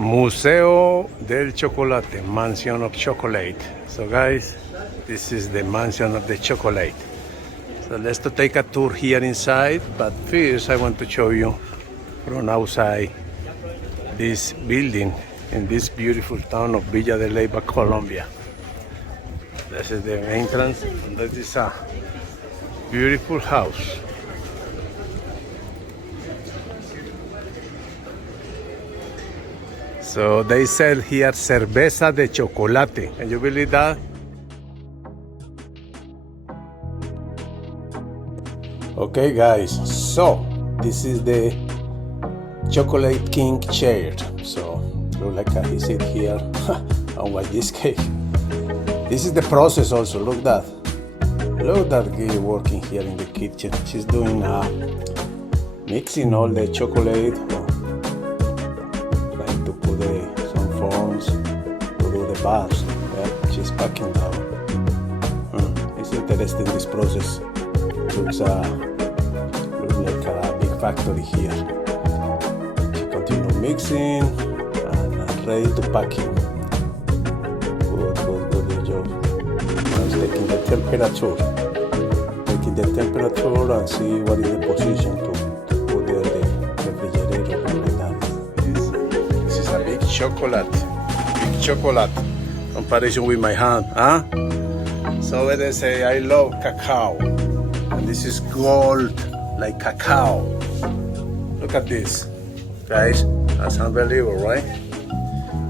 Museo del Chocolate, Mansion of Chocolate. So guys, this is the Mansion of the Chocolate. So let's take a tour here inside, but first I want to show you from outside this building in this beautiful town of Villa de Leyva, Colombia. This is the entrance, and this is a beautiful house. So they sell here cerveza de chocolate. Can you believe that? Okay guys, so this is the Chocolate King chair. So look like I sit here and watch this cake. This is the process also, look that. Look that girl working here in the kitchen. She's doing mixing all the chocolate. Some forms to do the bars. Yeah, she's packing now. It's interesting, this process. Looks like a big factory here. She continues mixing and ready to packing. Good job. Now it's taking the temperature. And see what is the position to put there the refrigerator and like that. This is a big chocolate comparison with my hand, huh? So when they say I love cacao, and this is gold like cacao. Look at this, guys. That's unbelievable, right?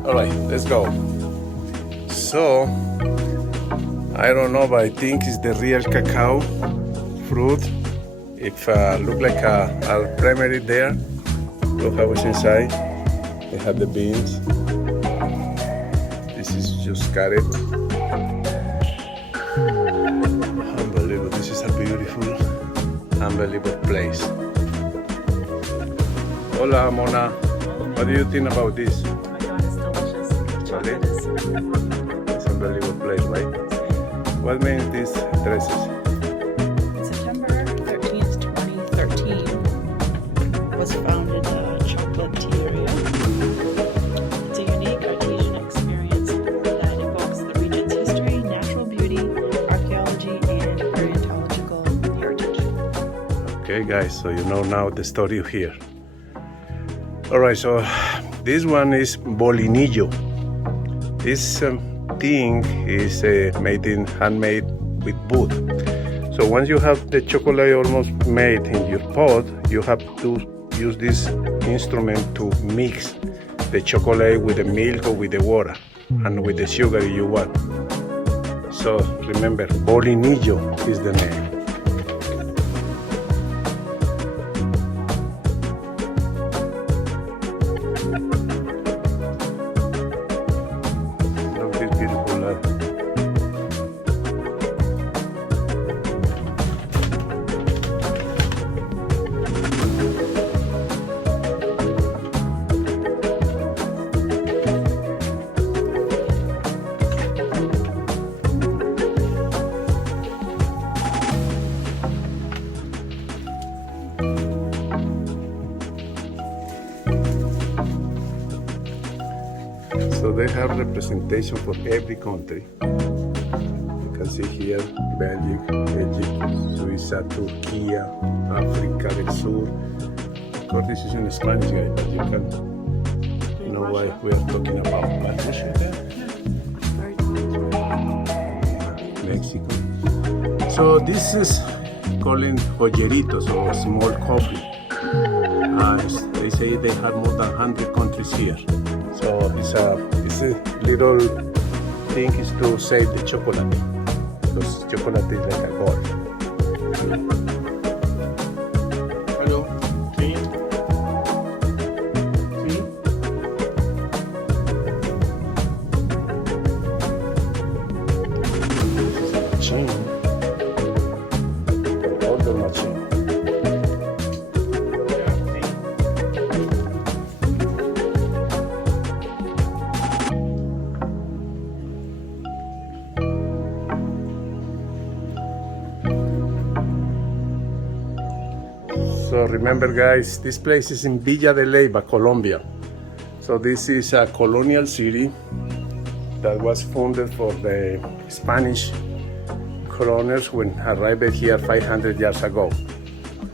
All right, let's go. So I don't know, but I think it's the real cacao fruit. If look like a primary there. Look how it's inside. They have the beans. This is just got it. Unbelievable. This is a beautiful, unbelievable place. Hola, Mona. What do you think about this? Oh my god, it's delicious. Chocolate is. It's an unbelievable place, right? What means these dresses? September 13th, 2013 was founded the chocolate tea area. It's a unique artisan experience that evokes the region's history, natural beauty, archaeology, and orientological heritage. Okay guys, so you know now the story here. Alright, so this one is bolinillo. This thing is handmade with wood. So once you have the chocolate almost made in your pot, you have to use this instrument to mix the chocolate with the milk or with the water and with the sugar you want. So remember, bolinillo is the name. Look at this beautiful lad. So they have representation for every country. You can see here Belgium, Egypt, Suiza, Turkey, Africa del Sur. Of course, this is in Spanish, guys, but you can know why we are talking about Mexico. So this is calling joyeritos or small coffee. They say they have more than 100 countries here. So it's a little thing is to save the chocolate, because chocolate is like a gold. Hello. Clean. This is a machine. Older machine. So remember guys, this place is in Villa de Leyva, Colombia. So So this is a colonial city that was founded for the Spanish colonists when arrived here 500 years ago.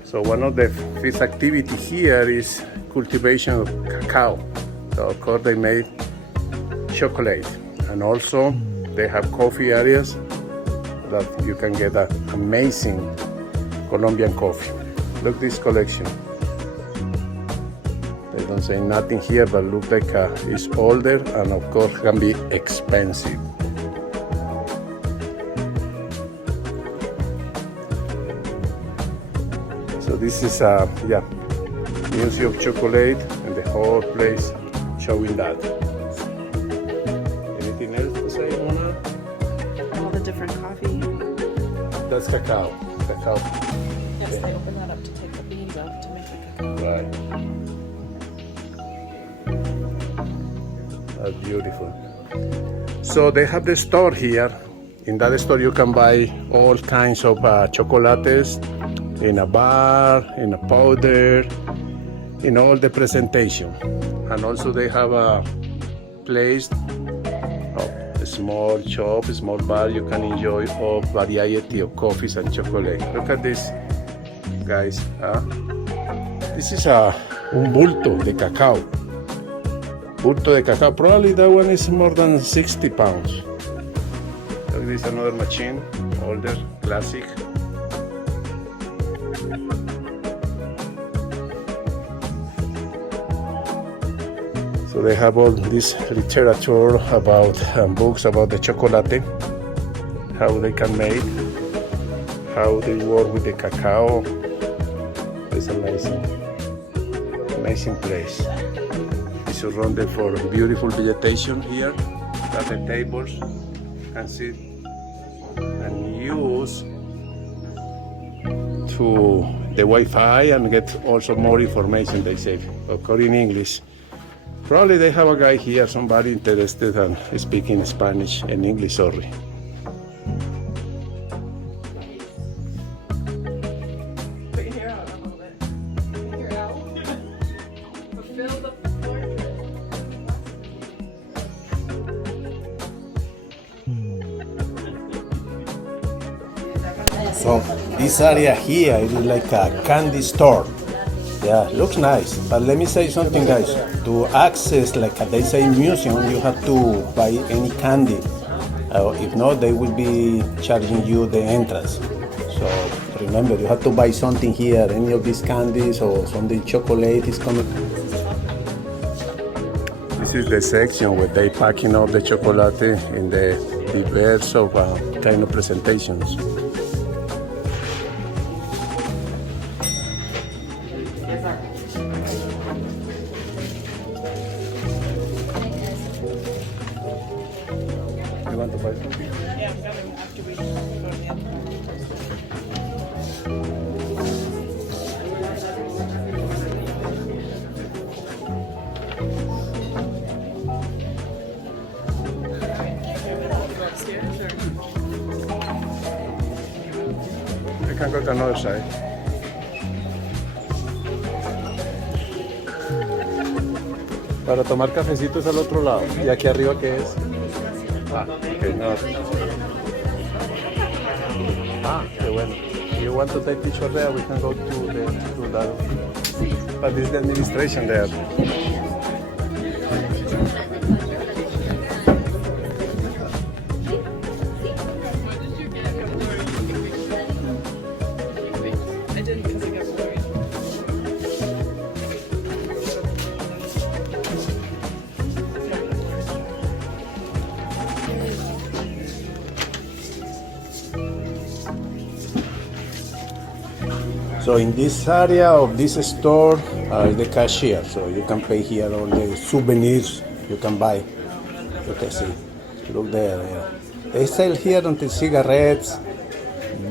So one of the first activity here is cultivation of cacao. So of course they made chocolate, and also they have coffee areas that you can get an amazing Colombian coffee. Look this collection. They don't say nothing here, but look like it's older and of course can be expensive. So this is Museum of Chocolate, and the whole place showing that. Anything else to say, Mona? All the different coffee. That's cacao. Yes, they open that up to take the beans out to make the cacao. Right. That's beautiful. So they have the store here. In that store you can buy all kinds of chocolates in a bar, in a powder, in all the presentation. And also they have a place, a small shop, a small bar. You can enjoy a variety of coffees and chocolate. Look at this, guys. This is un bulto de cacao. Bulto de cacao. Probably that one is more than 60 pounds. Look, this is another machine, older, classic. So they have all this literature about books about the chocolate, how they can make, how they work with the cacao. It's amazing place. It's surrounded for beautiful vegetation here. At the tables, can sit and use to the Wi-Fi and get also more information. They say, of course in English. Probably they have a guy here, somebody interested in speaking Spanish and English, sorry. Put your hair out a little bit. Put your hair out. Fulfill the portrait. So this area here is like a candy store. Yeah, looks nice. But let me say something, guys. To access, like they say, museum, you have to buy any candy. If not, they will be charging you the entrance. So remember, you have to buy something here. Any of these candies or something chocolate is coming. This is the section where they packing up the chocolate in the diverse of kind of presentations. You want to buy something? Yeah, I'm going after we go to the other one. Upstairs, or? You can go to another side. Para tomar cafecitos al otro lado. ¿Y aquí arriba qué es? Okay, no. Qué bueno. If you want to take picture there, we can go to that. But this is the administration there. I didn't because I got worried. So in this area of this store is the cashier. So you can pay here all the souvenirs you can buy. You can see. Look there. They sell here until cigarettes,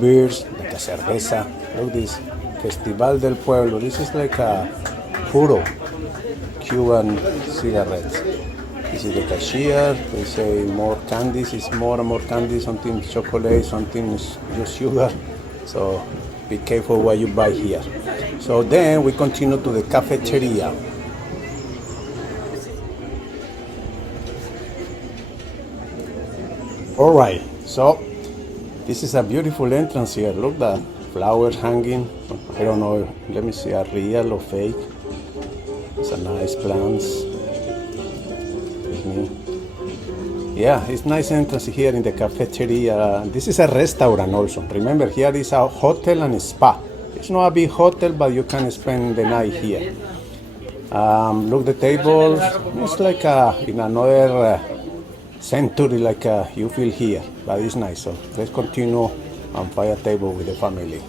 beers, like a cerveza. Look this. Festival del Pueblo. This is like a puro Cuban cigarettes. This is the cashier. They say more candies. It's more and more candies. Something chocolate, something is just sugar. So be careful what you buy here. So then we continue to the cafeteria. All right, so this is a beautiful entrance here. Look, the flowers hanging. I don't know, let me see, are real or fake? It's a nice plants. Yeah, it's nice entrance here in the cafeteria. This is a restaurant also. Remember, here is a hotel and a spa. It's not a big hotel, but you can spend the night here. Look, the tables. It's like in another century, like you feel here, but it's nice. So let's continue and find a table with the family.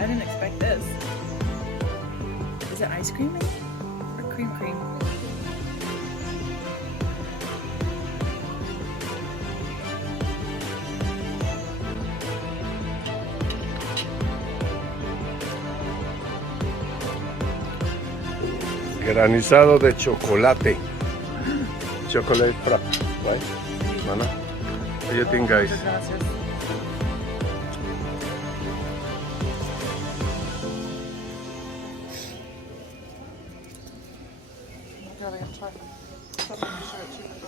I didn't expect this. Is it ice cream in it? Or cream cream? Granizado de chocolate. Chocolate frap, right? Mana? What do you think, guys? Gracias. Girl, I gotta try.